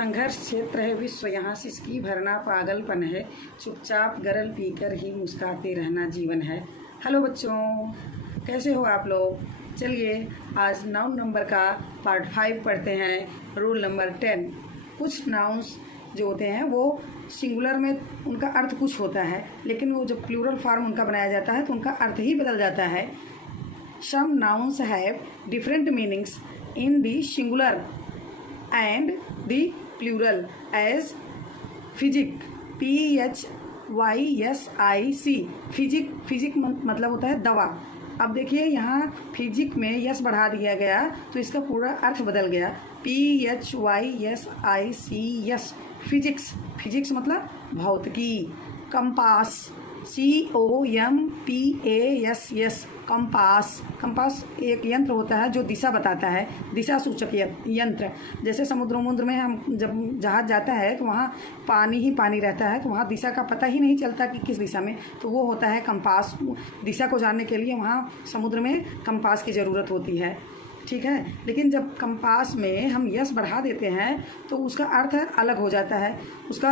संघर्ष क्षेत्र है विश्व, यहाँ सिसकी भरना पागलपन है, चुपचाप गरल पीकर ही मुस्कुराते रहना जीवन है। हेलो बच्चों, कैसे हो आप लोग। चलिए आज नाउन नंबर का पार्ट 5 पढ़ते हैं। Rule number 10। कुछ नाउन्स जो होते हैं वो सिंगुलर में उनका अर्थ कुछ होता है, लेकिन वो जब प्लूरल फॉर्म उनका बनाया जाता है तो उनका अर्थ ही बदल जाता है। Some nouns have different meanings in the singular and the plural as physic, PHYSIC। Physic मतलब होता है दवा। अब देखिए यहाँ फिजिक में यस बढ़ा दिया गया तो इसका पूरा अर्थ बदल गया। PHYSIC फिजिक्स मतलब भौतिकी। कंपास COMPASS कंपास एक यंत्र होता है जो दिशा बताता है, दिशा सूचक यंत्र। जैसे समुद्र में हम जब जहाज जाता है तो वहाँ पानी ही पानी रहता है, तो वहाँ दिशा का पता ही नहीं चलता कि किस दिशा में, तो वो होता है कंपास। दिशा को जानने के लिए वहाँ समुद्र में कंपास की ज़रूरत होती है, ठीक है। लेकिन जब कंपास में हम यस बढ़ा देते हैं तो उसका अर्थ अलग हो जाता है, उसका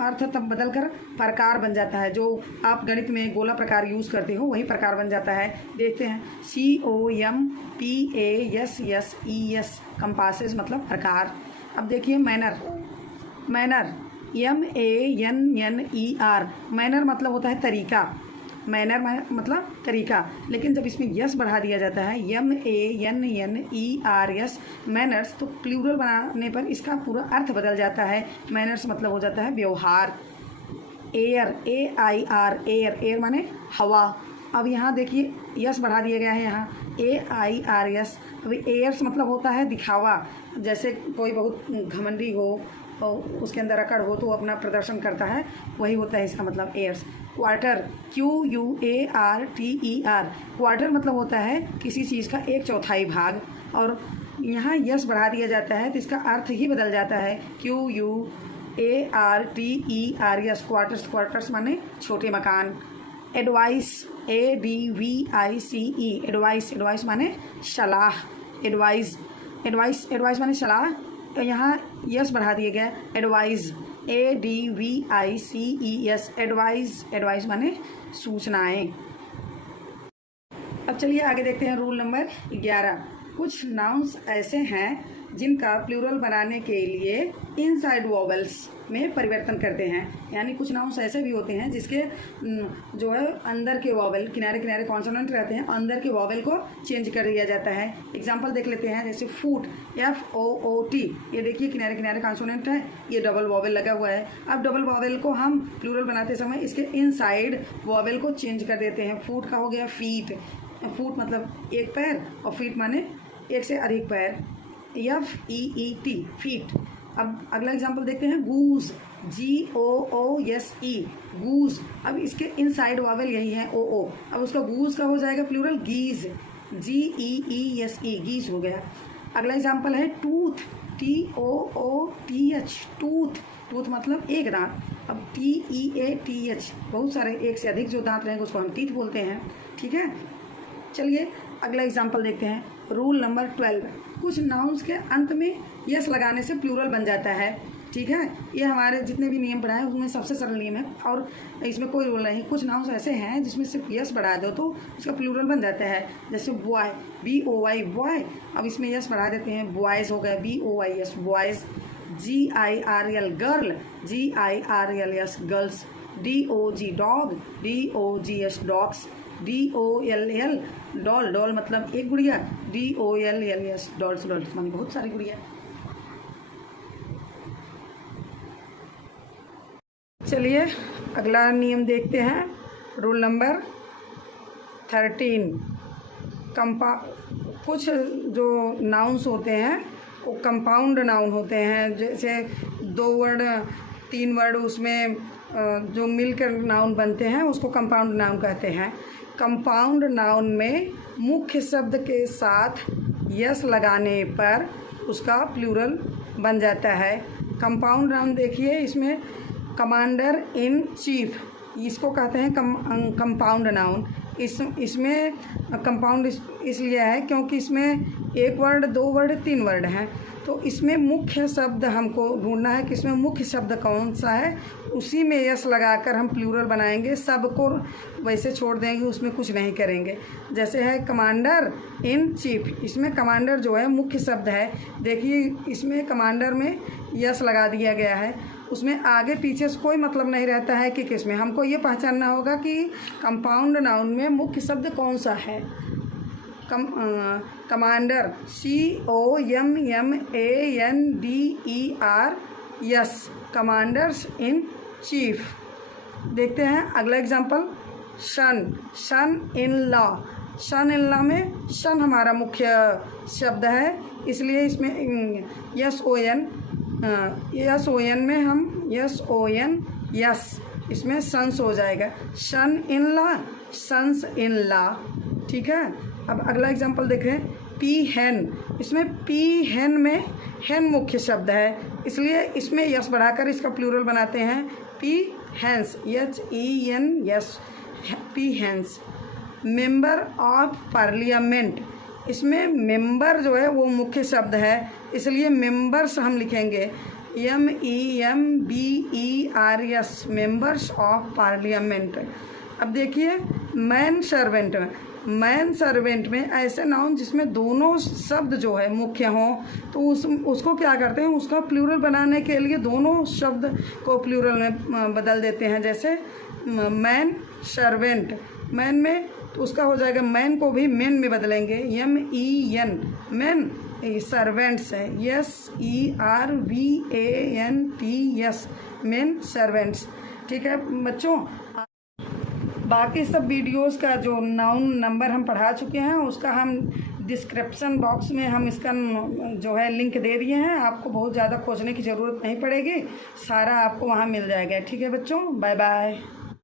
अर्थ तब बदलकर प्रकार बन जाता है। जो आप गणित में गोला प्रकार यूज़ करते हो वही प्रकार बन जाता है। देखते हैं COMPASSES कंपासेस मतलब प्रकार। अब देखिए मैनर MANNER मैनर मतलब होता है तरीका। मैनर मतलब तरीका, लेकिन जब इसमें यस बढ़ा दिया जाता है MANNERS मैनर्स, तो प्लूरल बनाने पर इसका पूरा अर्थ बदल जाता है। मैनर्स मतलब हो जाता है व्यवहार। एयर एयर माने हवा। अब यहाँ देखिए यस बढ़ा दिया गया है यहाँ AIRS। अभी एयर्स मतलब होता है दिखावा। जैसे कोई बहुत घमंडी हो और उसके अंदर अकड़ हो तो वो अपना प्रदर्शन करता है, वही होता है इसका मतलब एयर्स। क्वार्टर QUARTER क्वार्टर मतलब होता है किसी चीज़ का 1/4 भाग, और यहाँ यस बढ़ा दिया जाता है तो इसका अर्थ ही बदल जाता है। QUARTERS क्वार्टर्स माने छोटे मकान। एडवाइस ADVICE एडवाइस माने सलाह। एडवाइस माने सलाह, यहाँ यस बढ़ा दिया गया एडवाइस ADVICES एडवाइस माने सूचनाएं। अब चलिए आगे देखते हैं रूल नंबर 11। कुछ नाउन्स ऐसे हैं जिनका प्लूरल बनाने के लिए इनसाइड वॉवेल्स में परिवर्तन करते हैं। यानी कुछ नाउन्स ऐसे भी होते हैं जिसके जो है अंदर के वॉवेल, किनारे कॉन्सोनेंट रहते हैं, अंदर के वॉवेल को चेंज कर दिया जाता है। एग्जांपल देख लेते हैं, जैसे फूट FOOT, ये देखिए किनारे कॉन्सोनेंट है, ये डबल वॉवेल लगा हुआ है। अब डबल वॉवेल को हम प्लूरल बनाते समय इसके इनसाइड वॉवेल को चेंज कर देते हैं। फूट का हो गया फीट। फूट मतलब एक पैर और फीट माने एक से अधिक पैर। FEET feet. अब अगला एग्जांपल देखते हैं, गूज GOOSE गूज। अब इसके इनसाइड वॉवेल यही है OO। अब उसका गूज का हो जाएगा प्लूरल गीज GEESE गीज हो गया। अगला एग्जांपल है टूथ TOOTH टूथ मतलब एक दांत। अब TEATH बहुत सारे एक से अधिक जो दांत रहेंगे उसको हम टीथ बोलते हैं, ठीक है। चलिए अगला एग्जांपल देखते हैं। Rule number 12। कुछ नाउन्स के अंत में यस लगाने से प्लूरल बन जाता है, ठीक है। ये हमारे जितने भी नियम पढ़ाए उसमें सबसे सरल नियम है और इसमें कोई रूल नहीं। कुछ नाउन्स ऐसे हैं जिसमें सिर्फ यस बढ़ा दो तो उसका प्लूरल बन जाता है। जैसे बॉय BOY बॉय। अब इसमें यस बढ़ा देते हैं, बॉयज़ हो गया BOYS boys. GIRL girl GIRLS girls. DOG dog DOGS dogs. DOLL doll मतलब एक गुड़िया। DOLLS डॉल्स माने बहुत सारी गुड़िया। चलिए अगला नियम देखते हैं। Rule number 13। कुछ जो नाउन्स होते हैं वो कंपाउंड नाउन होते हैं। जैसे 2 वर्ड 3 वर्ड उसमें जो मिलकर नाउन बनते हैं उसको कंपाउंड नाउन कहते हैं। कंपाउंड नाउन में मुख्य शब्द के साथ यस लगाने पर उसका प्लूरल बन जाता है। कंपाउंड नाउन देखिए, इसमें कमांडर इन चीफ इसको कहते हैं कंपाउंड नाउन। इसमें कंपाउंड इसलिए है क्योंकि इसमें 1 वर्ड 2 वर्ड 3 वर्ड हैं। तो इसमें मुख्य शब्द हमको ढूंढना है कि इसमें मुख्य शब्द कौन सा है, उसी में यस लगाकर हम प्लूरल बनाएंगे। सब को वैसे छोड़ देंगे, उसमें कुछ नहीं करेंगे। जैसे है कमांडर इन चीफ, इसमें कमांडर जो है मुख्य शब्द है। देखिए इसमें कमांडर में यस लगा दिया गया है, उसमें आगे पीछे से कोई मतलब नहीं रहता है कि किसमें। हमको ये पहचानना होगा कि कंपाउंड नाउन में मुख्य शब्द कौन सा है। Commander COMMANDER yes, commanders in chief. देखते हैं अगला example, son in law. Son in law में सन हमारा मुख्य शब्द है, इसलिए इसमें SON में हम यस, इसमें सन्स हो जाएगा। Son in law, sons in law. ठीक है, अब अगला एग्जांपल देखें, पी हेन। इसमें पी हेन में हेन मुख्य शब्द है, इसलिए इसमें यस बढ़ाकर इसका प्लूरल बनाते हैं, P hence, HEN yes, P hence. Member of parliament, इसमें मेंबर जो है वो मुख्य शब्द है, इसलिए मेंबर्स हम लिखेंगे MEMBERS, मेंबर्स ऑफ पार्लियामेंट। अब देखिए मैन सर्वेंट में ऐसे नाउन जिसमें दोनों शब्द जो है मुख्य हों, तो उसको क्या करते हैं, उसका प्लूरल बनाने के लिए दोनों शब्द को प्लूरल में बदल देते हैं। जैसे मैन सर्वेंट, मैन में तो उसका हो जाएगा, मैन को भी मेन में बदलेंगे, MEN, मैन। सर्वेंट्स है SERVANTS, मेन सर्वेंट्स। ठीक है बच्चों, बाकी सब वीडियोस का जो नाउन नंबर हम पढ़ा चुके हैं उसका हम डिस्क्रिप्शन बॉक्स में हम इसका जो है लिंक दे दिए हैं। आपको बहुत ज़्यादा खोजने की ज़रूरत नहीं पड़ेगी, सारा आपको वहाँ मिल जाएगा। ठीक है बच्चों, बाय बाय।